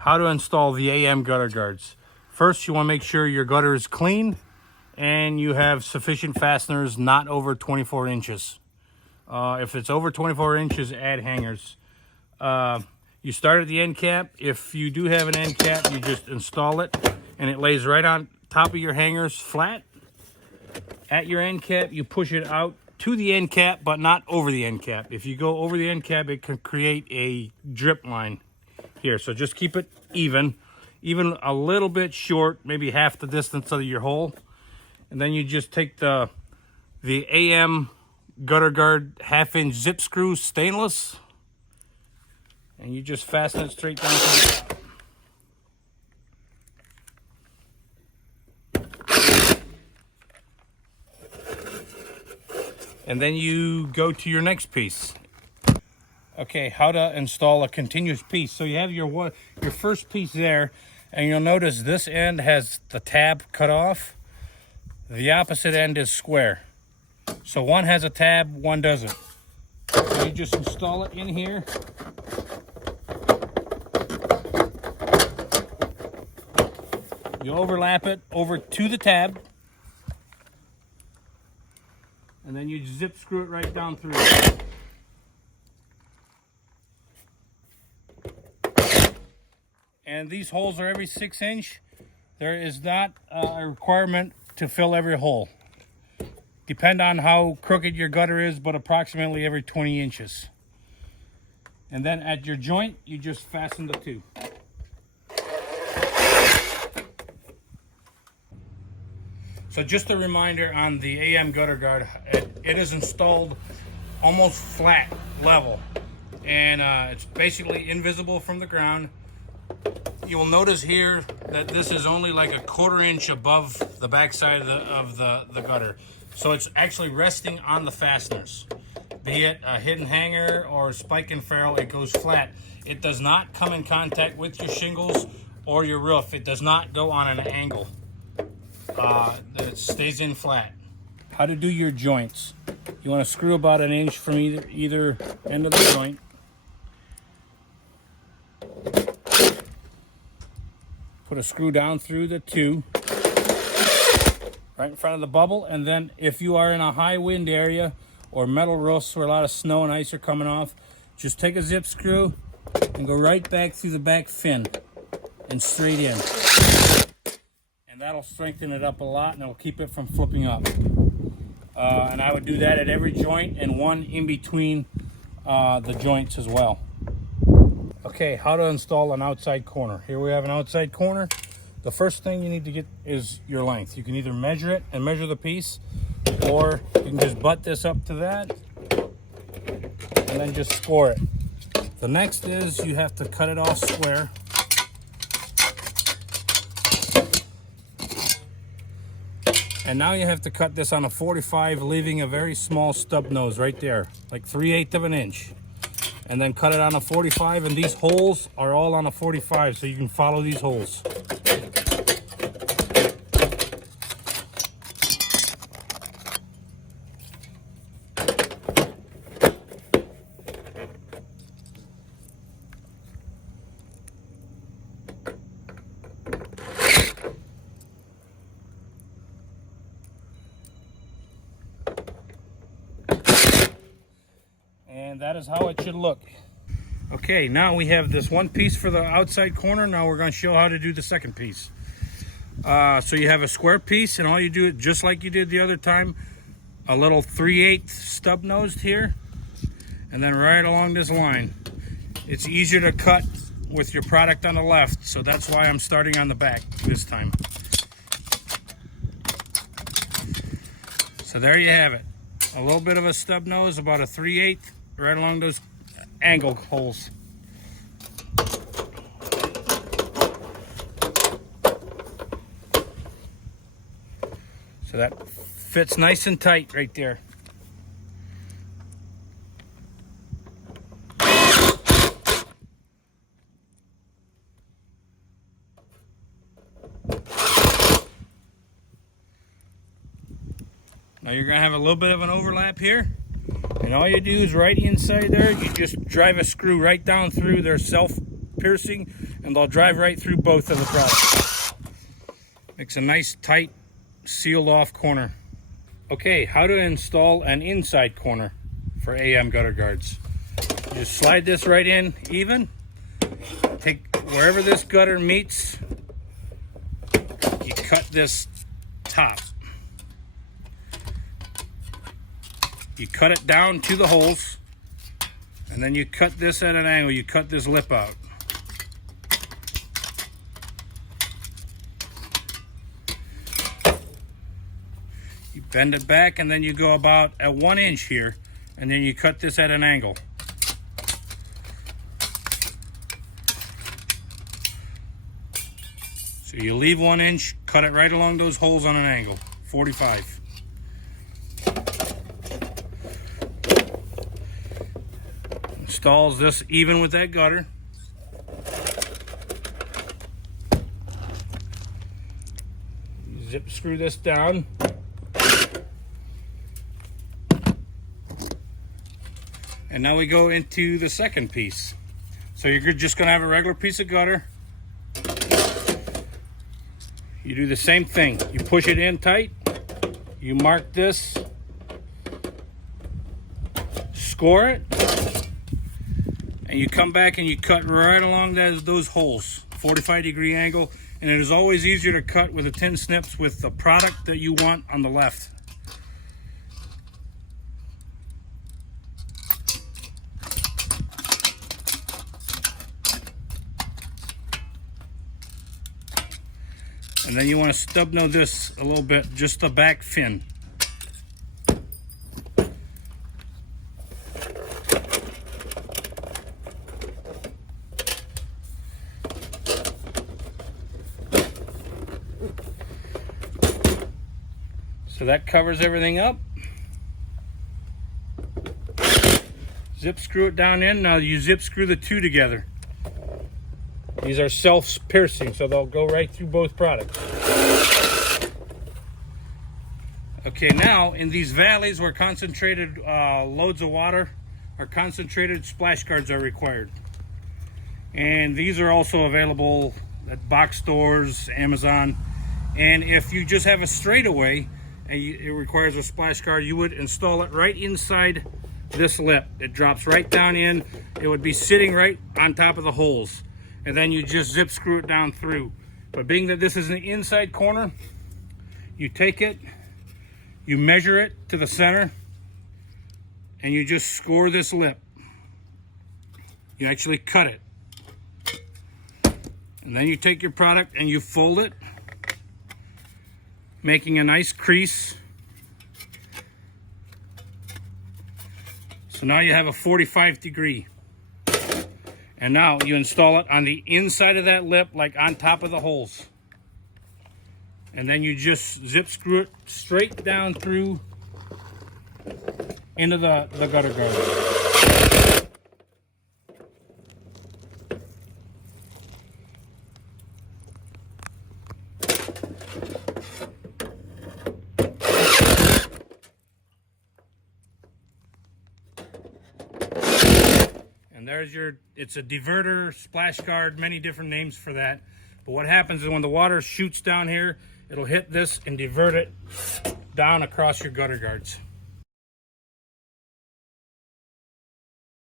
how to install the AM gutter guards. First, you want to make sure your gutter is clean and you have sufficient fasteners not over 24 inches. If it's over 24 inches, add hangers. You start at the end cap. If you do have an end cap, you just install it and it lays right on top of your hangers flat. At your end cap, you push it out to the end cap, but not over the end cap. If you go over the end cap, it can create a drip line here. So just keep it even a little bit short, maybe half the distance of your hole. And then you just take the AM gutter guard 1/2-inch zip screw stainless, and you just fasten it straight down to the top. And then you go to your next piece. Okay, how to install a continuous piece. So you have your first piece there, and you'll notice this end has the tab cut off. The opposite end is square. So one has a tab, one doesn't. So you just install it in here. You overlap it over to the tab. And then you zip screw it right down through. And these holes are every 6 inch. There is not a requirement to fill every hole. Depend on how crooked your gutter is, but approximately every 20 inches. And then at your joint, you just fasten the two. So just a reminder on the AM gutter guard, it is installed almost flat, level, and it's basically invisible from the ground. You'll notice here that this is only like a 1/4 inch above the backside of the gutter. So it's actually resting on the fasteners. Be it a hidden hanger or spike and ferrule, it goes flat. It does not come in contact with your shingles or your roof. It does not go on an angle. It stays in flat. How to do your joints. You want to screw about 1 inch from either end of the joint. Put a screw down through the two, right in front of the bubble, and then if you are in a high wind area or metal roofs where a lot of snow and ice are coming off, just take a zip screw and go right back through the back fin and straight in. And that'll strengthen it up a lot and it'll keep it from flipping up. And I would do that at every joint and one in between the joints as well. Okay, how to install an outside corner. Here we have an outside corner. The first thing you need to get is your length. You can either measure it and measure the piece, or you can just butt this up to that and then just score it. The next is you have to cut it off square. And now you have to cut this on a 45, leaving a very small stub nose right there, like 3/8 of an inch. And then cut it on a 45, and these holes are all on a 45, so you can follow these holes. And that is how it should look. Okay, now we have this one piece for the outside corner. Now we're going to show how to do the second piece. So you have a square piece, and all you do, just like you did the other time, a little 3/8 stub nosed here, and then right along this line. It's easier to cut with your product on the left, so that's why I'm starting on the back this time. So there you have it. A little bit of a stub nose, about a 3/8, right along those angle holes. So that fits nice and tight right there. Now you're gonna have a little bit of an overlap here, and all you do is right inside there, you just drive a screw right down through. They're self-piercing, and they'll drive right through both of the products. Makes a nice tight sealed off corner. Okay, how to install an inside corner for AM gutter guards. You just slide this right in even. Take wherever this gutter meets, you cut this top. You cut it down to the holes, and then you cut this at an angle. You cut this lip out. You bend it back, and then you go about at 1 inch here, and then you cut this at an angle. So you leave 1 inch, cut it right along those holes on an angle, 45. Installs this even with that gutter. Zip screw this down. And now we go into the second piece. So you're just gonna have a regular piece of gutter. You do the same thing. You push it in tight. You mark this. Score it. And you come back and you cut right along those holes. 45-degree angle. And it is always easier to cut with the tin snips with the product that you want on the left. And then you want to stub nose this a little bit, just the back fin. So that covers everything up. Zip screw it down in. Now you zip screw the two together. These are self-piercing, so they'll go right through both products. Okay, now in these valleys where concentrated loads of water or concentrated splash guards are required. And these are also available at box stores, Amazon. And if you just have a straightaway and it requires a splash guard, you would install it right inside this lip. It drops right down in. It would be sitting right on top of the holes. And then you just zip screw it down through. But being that this is an inside corner, you take it, you measure it to the center, and you just score this lip. You actually cut it. And then you take your product and you fold it, making a nice crease. So now you have a 45-degree. And now you install it on the inside of that lip, like on top of the holes. And then you just zip screw it straight down through into the gutter guard. And there's your, it's a diverter, splash guard, many different names for that. But what happens is when the water shoots down here, it'll hit this and divert it down across your gutter guards.